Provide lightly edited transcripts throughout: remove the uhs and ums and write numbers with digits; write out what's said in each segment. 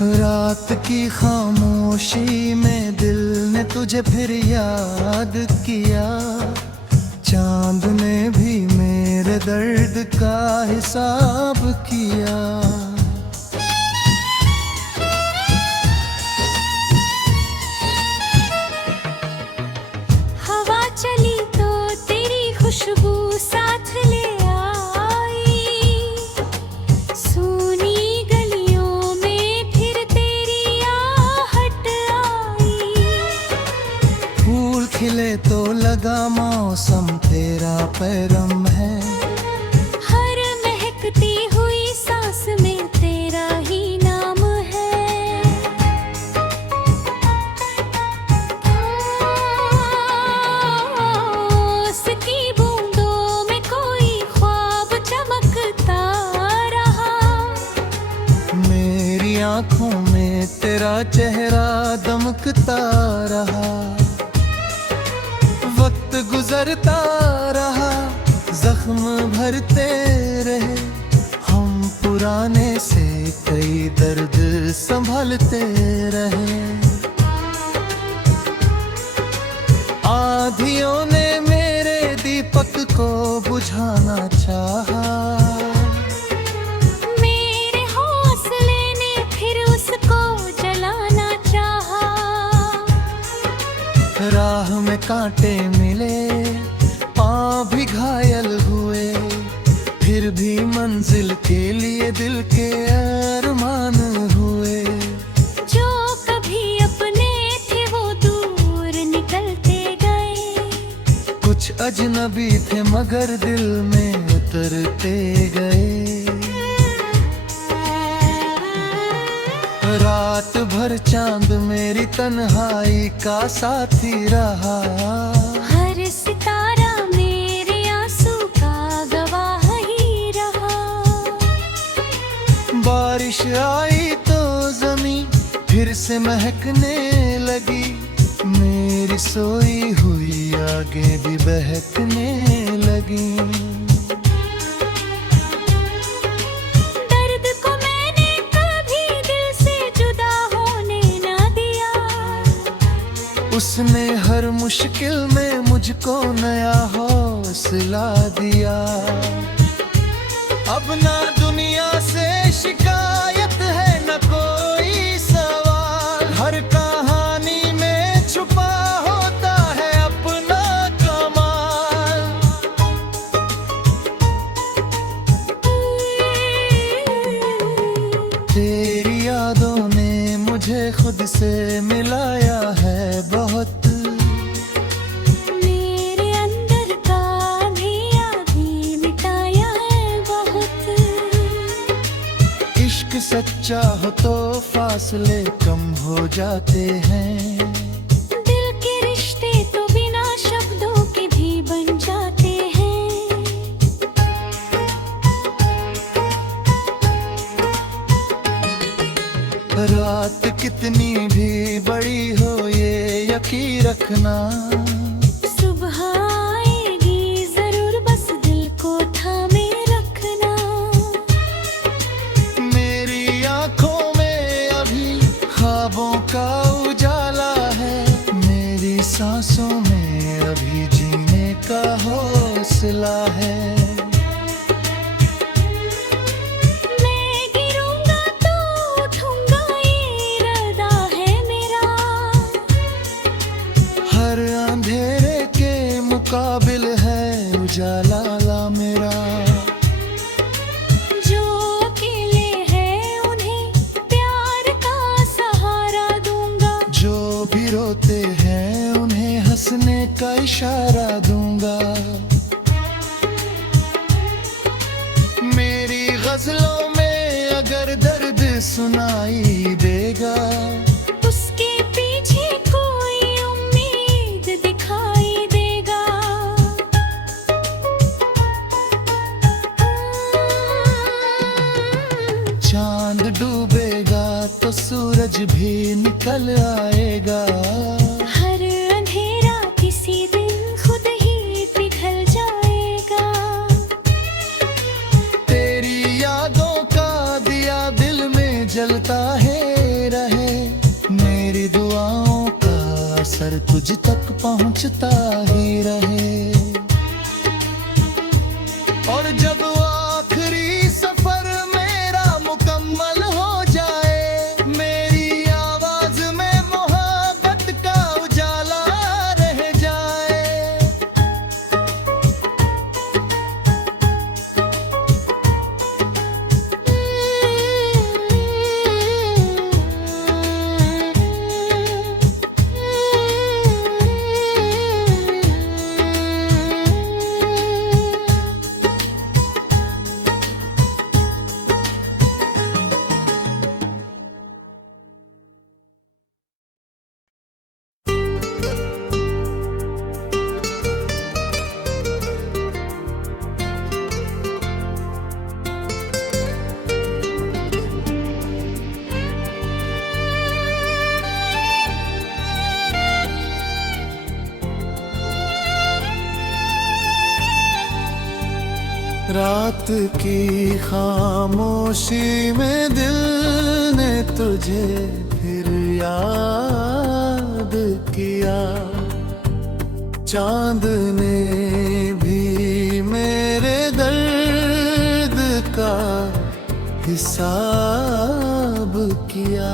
रात की खामोशी में दिल ने तुझे फिर याद किया। चांद ने भी मेरे दर्द का हिसाब किया। हवा चली तो तेरी खुशबू साथ ले आई। सूनी गलियों में फिर तेरी आहट आई। फूल खिले तो लगा मौसम तेरा पैरम है। हर महकती हुई सांस में तेरा ही नाम है। उसकी बूंदों में कोई ख्वाब चमकता रहा। मेरी आंखों में तेरा चेहरा दमकता रहा। वक्त गुजरता रहा, जख्म भरते रहे। हम पुराने से कई दर्द संभालते रहे। आधियों ने मेरे दीपक को बुझाना चाहा। मेरे हौसले ने फिर उसको जलाना चाहा। राह में कांटे मिले, पाँव भी घायल हुए, फिर भी मंजिल के लिए दिल के अरमान हुए। जो कभी अपने थे वो दूर निकलते गए। कुछ अजनबी थे मगर दिल में उतरते गए। रात भर चांद मेरी तन्हाई का साथी रहा। हर सितारा मेरे आंसू का गवाह ही रहा। बारिश आई तो जमीन फिर से महकने लगी। मेरी सोई हुई आगे भी बहकने लगी। दर्द को मैंने कभी दिल से जुदा होने ना दिया। उसने हर मुश्किल में मुझको नया हौसला दिया। अब ना दुनिया से शिकायत है न कोई सवाल। हर कहानी में छुपा होता है अपना कमाल। तेरी यादों ने मुझे खुद से मिलाया है बहुत। मेरे अंदर का अंधेरा भी मिटाया है बहुत। इश्क सच्चा हो तो फासले कम हो जाते हैं। दिल के रिश्ते तो बिना शब्दों के भी बन जाते हैं। रात कितनी भी बड़ी हो ये यकीन रखना। सुबह आएगी जरूर बस दिल को थामे रखना। मेरी आंखों में अभी ख्वाबों का उजाला है। मेरी सांसों में अभी जीने का हौसला है। मैं गिरूंगा तो उठूंगा ये इरादा है मेरा। हर अंधेरे के मुकाबिल है उजाला ला मेरा। जो अकेले हैं उन्हें प्यार का सहारा दूंगा। जो भी रोते हैं उन्हें हंसने का इशारा दूंगा। मेरी गजलों में अगर दर्द सुनाई देगा। उसके पीछे कोई उम्मीद दिखाई देगा। चांद डूबेगा तो सूरज भी निकल आएगा। हर अंधेरा किसी दिन खुद ही पिघल जाएगा। तेरी यादों का दिया दिल में जलता है पहुंचता ही रहे। और जब आखिरी सफर मेरा मुकम्मल हो जाए, मेरी आवाज में मोहब्बत का उजाला रह जाए। रात की खामोशी में दिल ने तुझे फिर याद किया। चांद ने भी मेरे दर्द का हिसाब किया।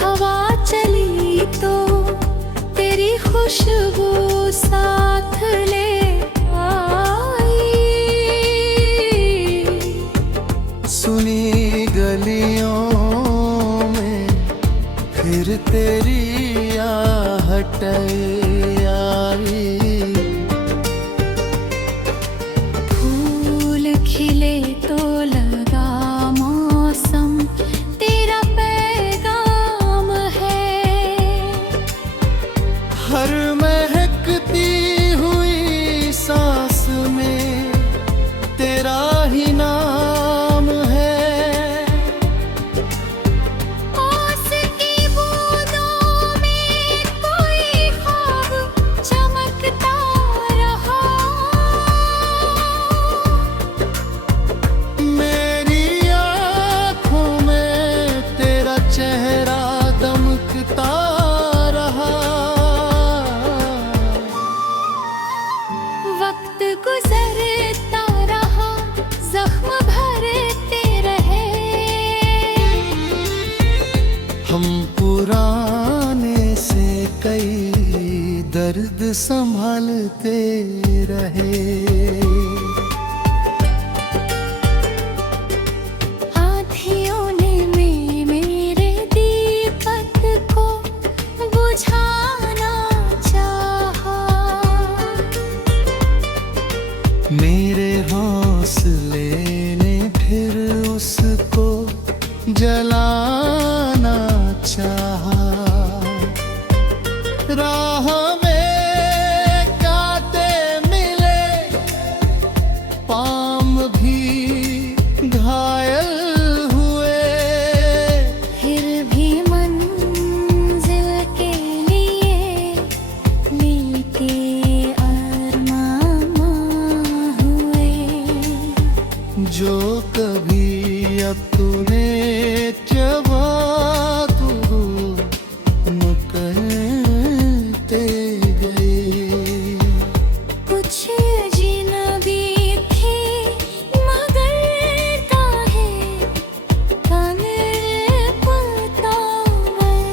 हवा चली तो तेरी खुशबू साथ ले आई। सुनी गलियों में फिर तेरी आहट आई। फूल खिले तो लगा मौसम तेरा पैगाम है। हर महकती हुई सांस में तेरा ही नाम है। ओस की बूंदों में कोई ख्वाब चमकता रहा। मेरी आँखों में तेरा चेहरा दमकता रहा। वक्त गुजरता रहा, जख्म भरते रहे। हम पुराने से कई दर्द संभालते रहे। आँधियों ने मेरे दीपक को बुझाना चाहा। मेरे हौसले ने फिर उसको जलाना चाहा। राह में कांटे मिले, पाम भी घायल हुए। फिर भी मंजिल के लिए मीठे अरमान हुए। जो कभी अपने चबा तू करते गए। कुछ अजनबी थे मगर काहे कानर पता गए।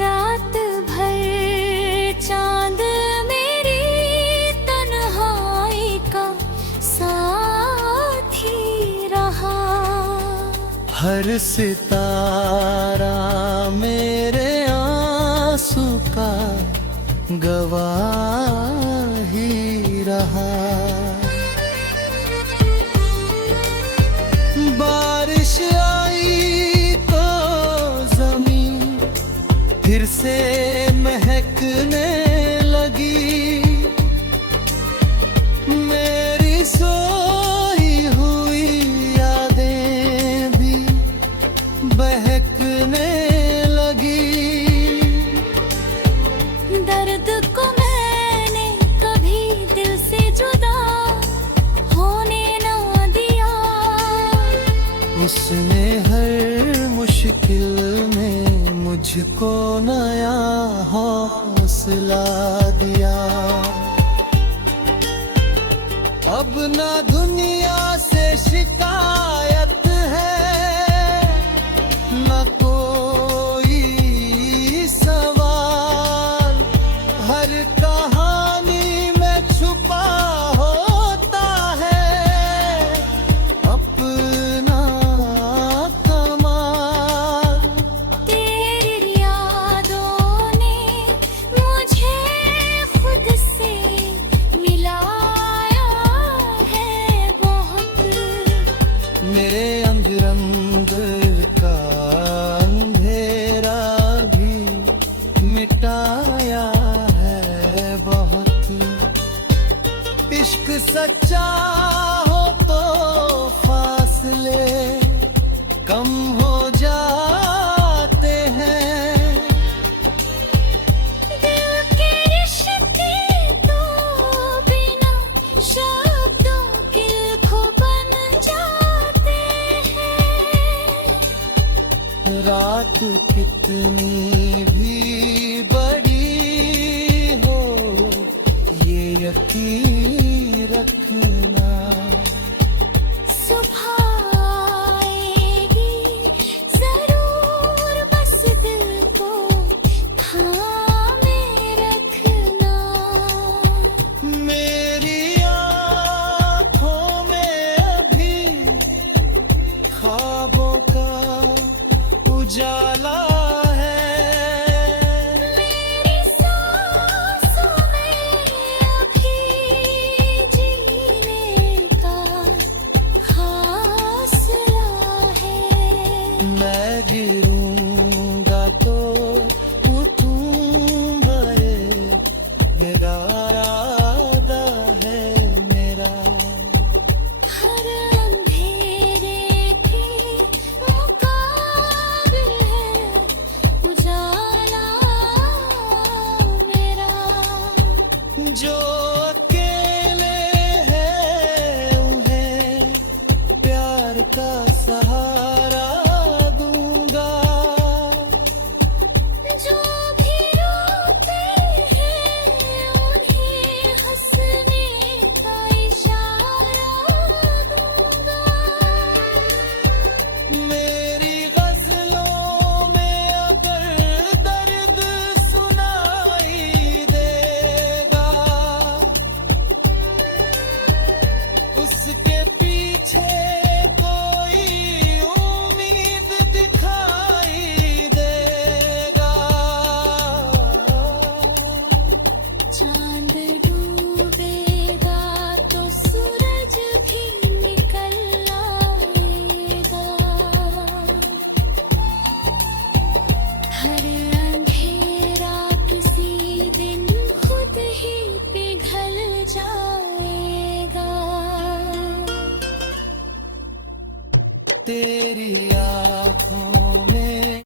रात भर चांद मेरी तन्हाई का साथी रहा। हर सितारा मेरे आंसू का गवाही रहा। बारिश आई तो जमीन फिर से महकने लगी। मेरी सोई हुई यादें भी बहकने लगी। मुश्किल में मुझको नया हौसला दिया। अब ना दुनिया से शिकायत है, न कोई सवाल। हर कहानी में छुपा होता है अपना कमाल। तेरी यादों ने मुझे खुद से मिलाया है बहुत। मेरे अंदर अंदर का अंधेरा भी मिटाया है बहुत। इश्क सच्चा हो तो फासले कम हो जाते हैं। दिल के रिश्ते तो बिना शब्दों के खो बन जाते हैं। रात कितनी भी बड़ी हो ये यकीन रखना। सुबह आएगी जरूर, बस दिल को थामे रखना। मेरी आँखों में अभी ख्वाबों का उजाला है। मेरी सांसों में अभी जीने का हौसला है। मैं गिरूंगा तो उठूंगा, ये इरादा है मेरा। हर अंधेरे के मुकाबिल है उजाला मेरा। जो अकेले हैं उन्हें प्यार का सहारा दूंगा। जो भी रोते हैं उन्हें हंसने का इशारा दूंगा। मेरी गजलों में अगर दर्द सुनाई देगा, उसके पीछे कोई उम्मीद दिखाई देगा। चांद डूबेगा तो सूरज भी निकल आएगा। हर अंधेरा किसी दिन खुद ही पिघल जाएगा। तेरी आँखों में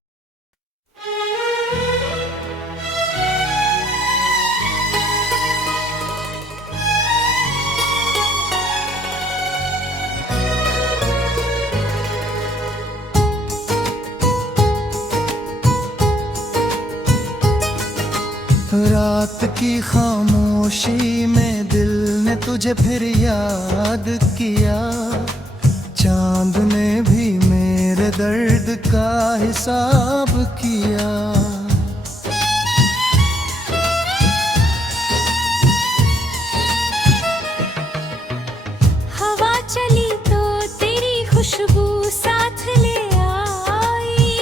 रात की खामोशी में दिल ने तुझे फिर याद किया। चांद ने भी मेरे दर्द का हिसाब किया। हवा चली तो तेरी खुशबू साथ ले आई।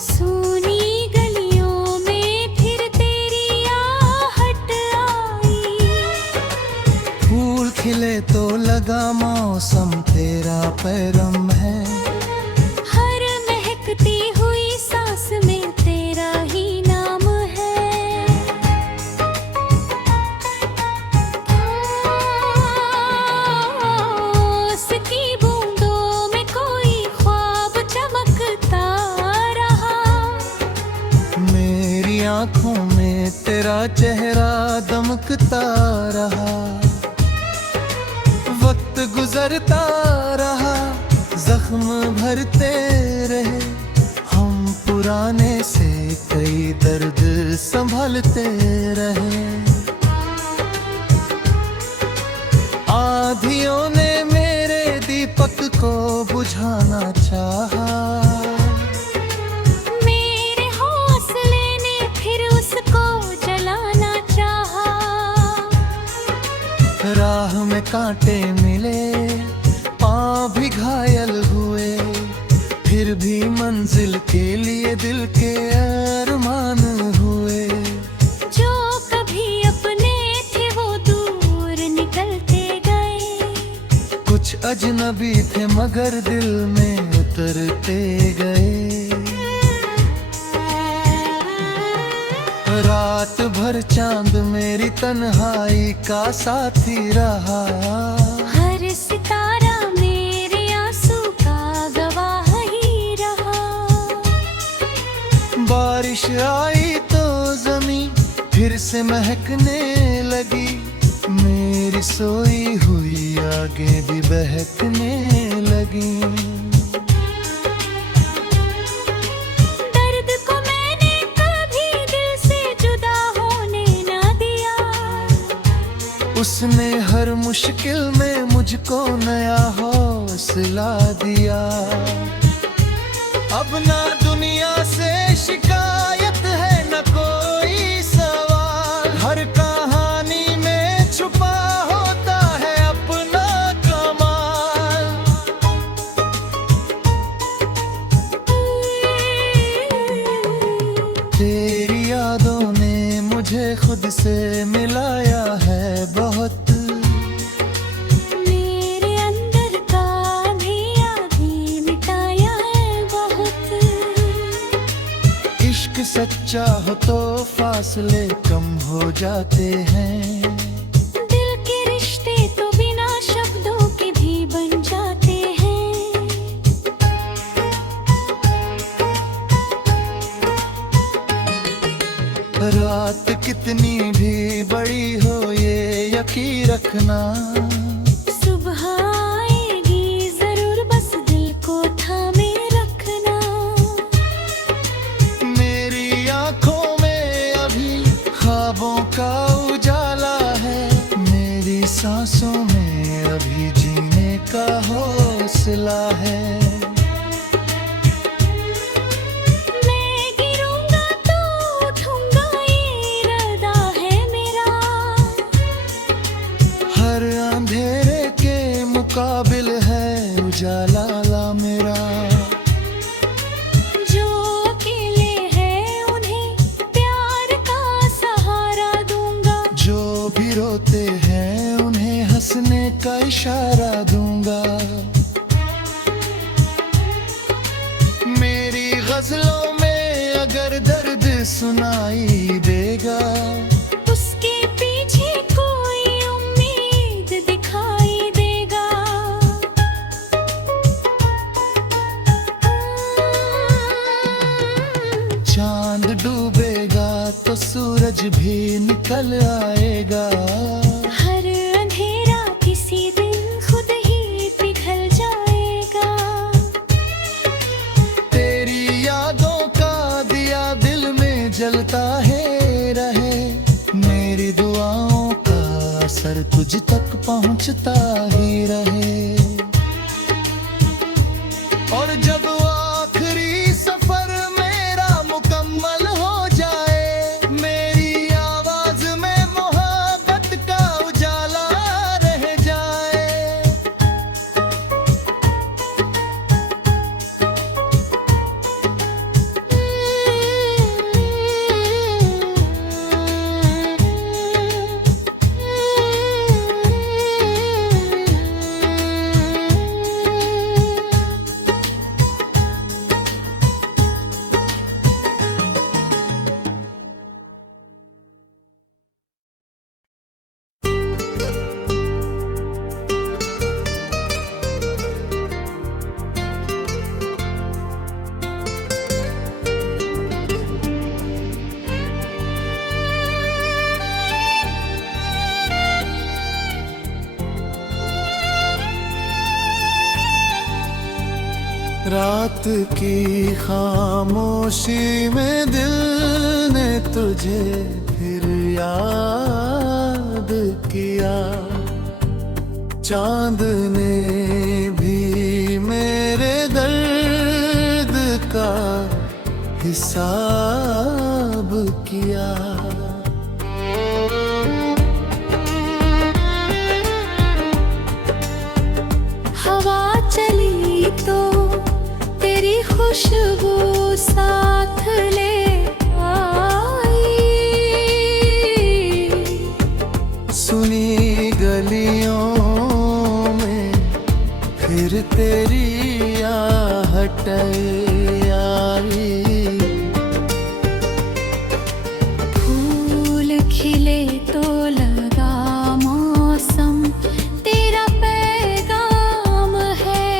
सूनी गलियों में फिर तेरी आहट आई। फूल खिले तो लगा मौसम तेरा पैरम है। हर महकती हुई सांस में तेरा ही नाम है। उसकी बूंदों में कोई ख्वाब चमकता रहा। मेरी आँखों में तेरा चेहरा दमकता रहा। वक्त गुजरता रहा, जख्म भरते रहे। पुराने से कई दर्द संभलते रहे। आधियों ने मेरे दीपक को बुझाना चाहा, मेरे हौसले ने फिर उसको जलाना चाहा। राह में कांटे मिले, पाँव भी घायल हुए, फिर भी मंजिल के लिए दिल के अरमान हुए। जो कभी अपने थे वो दूर निकलते गए, कुछ अजनबी थे मगर दिल में उतरते गए। रात भर चांद मेरी तन्हाई का साथी रहा, हर सितारा मेरे आंसू का गवाह ही रहा। बारिश आई तो जमीन फिर से महकने लगी, मेरी सोई हुई आगे भी बहकने लगी। दर्द को मैंने कभी दिल से जुदा होने ना दिया, उसने हर मुश्किल में मुझको नया हौसला दिया। अब ना दुनिया से शिकायत है न कोई सवाल, हर कहानी में छुपा होता है अपना कमाल। तेरी यादों ने मुझे खुद से मिलाया है बहुत, मेरे अंदर का अंधेरा भी मिटाया है बहुत। इश्क सच्चा हो तो फासले कम हो जाते हैं, दिल के रिश्ते तो बिना शब्दों के भी बन जाते हैं। रात कितनी भी बड़ी हो ये यकीन रखना, सुबह आएगी जरूर बस दिल को थामे रखना। मेरी आंखों में अभी ख्वाबों का उजाला है, मेरी सांसों में अभी जीने का हौसला है। मैं गिरूंगा तो उठूंगा ये इरादा है मेरा, हर अंधेरे के मुकाबिल है उजाला ला मेरा। जो अकेले हैं उन्हें प्यार का सहारा दूंगा, जो भी रोते हैं उन्हें हंसने का इशारा दूंगा। मेरी गजलों में अगर दर्द सुनाई देगा, उसके पीछे कोई उम्मीद दिखाई देगा। चांद डूबेगा तो सूरज भी निकल आएगा, हर अंधेरा किसी दिन खुद ही पिघल जाएगा। तेरी यादों का दिया दिल में जलता है रहे, मेरी दुआओं का असर तुझ तक पहुंचता ही रहे। और जब आखिरी सफर मेरा मुकम्मल हो जाए, मेरी आवाज में मोहब्बत का उजाला रह जाए। रात की खामोशी में दिल ने तुझे फिर याद किया। चांद ने भी मेरे दर्द का हिसाब किया। हवा चली तो तेरी खुशबू साथ ले आई। सुनी गलियों में फिर तेरी आहट आई। फूल खिले तो लगा मौसम तेरा पैगाम है।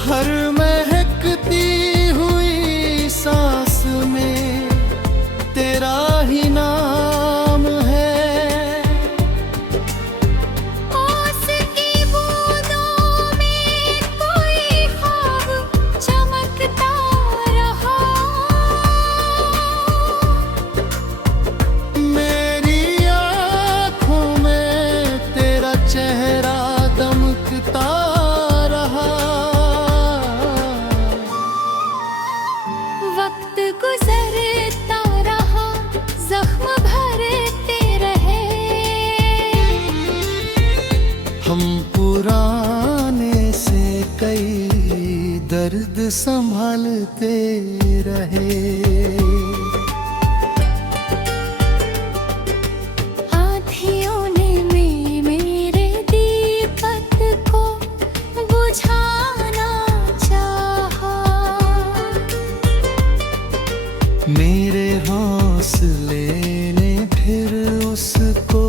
हर महकती हुई सांस में तेरा ही नाम है। ओस की बूंदों में कोई ख्वाब चमकता रहा। मेरी आँखों में तेरा चेहरा दमकता रहा। वक्त गुजरता रहा, जख्म भरते रहे। हम पुराने से कई दर्द संभालते रहे। आँधियों ने मेरे दीपक को बुझाना चाहा। मेरे हौसले ने फिर उसको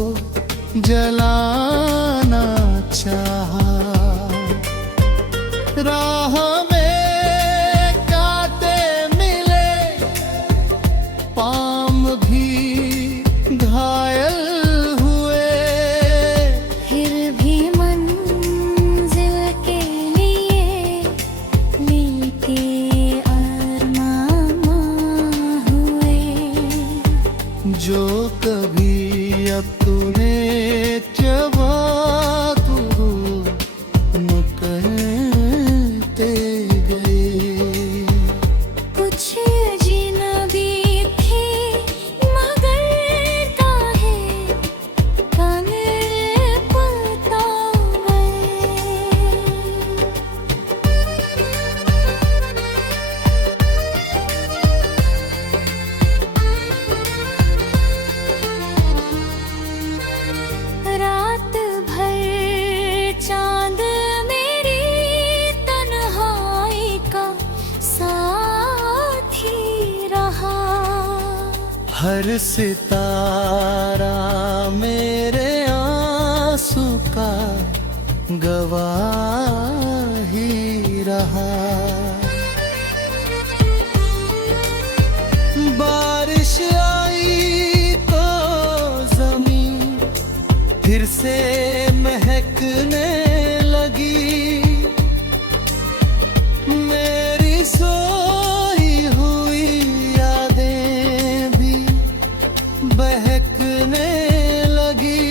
जलाना चाहा। राह में कांटे मिले, पाम भी घायल हुए। फिर भी मंजिल के लिए लीके अरमां हुए। जो कभी अब तूने जवा तू करते गए। कुछ अजनबी थे मगर काहे काने पता गए। रात भर चांद मेरी तन्हाई का साथी रहा। हर सितारा मेरे आंसू का गवाही रहा। बारिश आई तो जमीन फिर से महकने लगी। मेरी सोई हुई यादें भी बहकने लगी।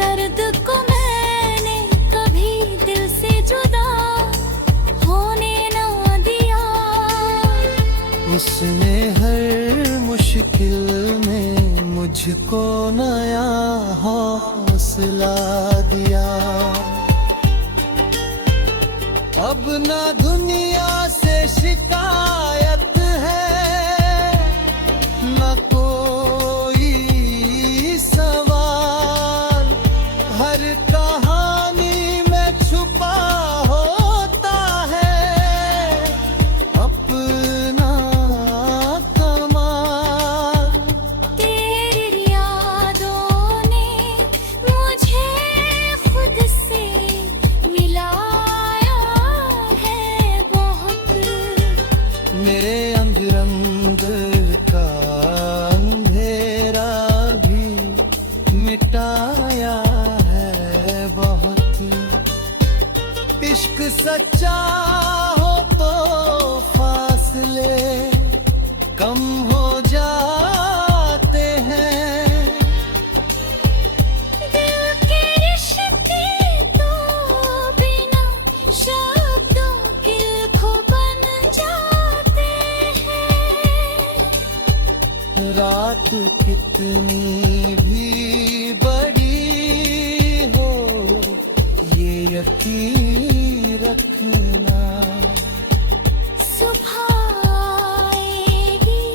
दर्द को मैंने कभी दिल से जुदा होने ना दिया। उसने हर मुश्किल में मुझको नया हौसला दिया। अब ना दुनिया से शिकायत है, न कोई सवाल। हर कहानी में छुपा होता है अपना कमाल। तेरी यादों ने मुझे खुद से मिलाया है बहुत। मेरे अंदर का अंधेरा भी मिटाया है बहुत। सच्चा हो तो फासले कम हो जाते हैं। दिल के रिश्ते तो बिना शब्दों के खो बन जाते हैं। रात कितनी भी बड़ी हो ये यकीन रखना, सुबह आएगी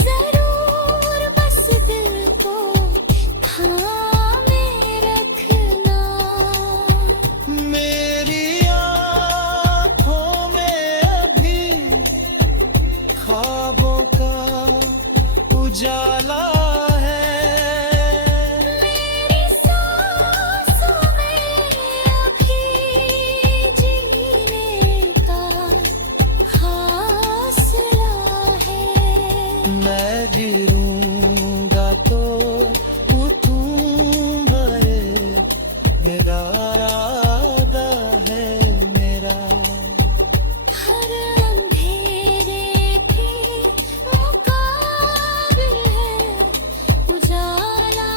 जरूर, बस दिल को थामे रखना। मेरी आँखों में अभी ख्वाबों का उजाला है। मेरी सांसों में अभी जीने का हौसला है। मैं गिरूंगा तो उठूंगा, ये मेरा इरादा है मेरा। हर अंधेरे के मुकाबिल है उजाला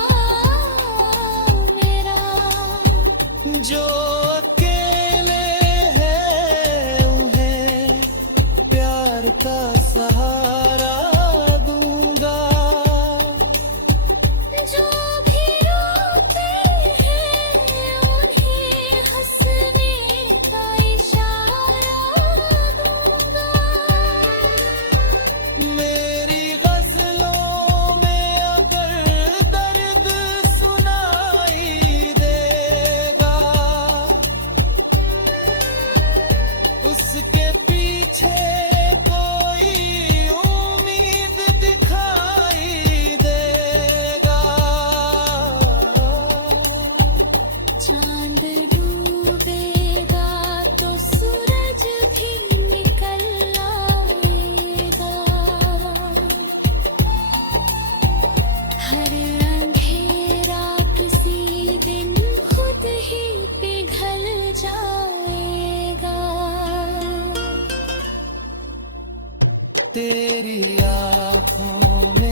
मेरा। जो अकेले हैं उन्हें प्यार का सहारा दूंगा। जो भी रोते हैं उन्हें हंसने का इशारा दूंगा। मेरी गजलों में अगर दर्द सुनाई देगा, उसके पीछे कोई उम्मीद दिखाई देगा। चांद डूबेगा तो सूरज भी निकल आएगा। हर अंधेरा किसी दिन खुद ही पिघल जाएगा। तेरी आँखों में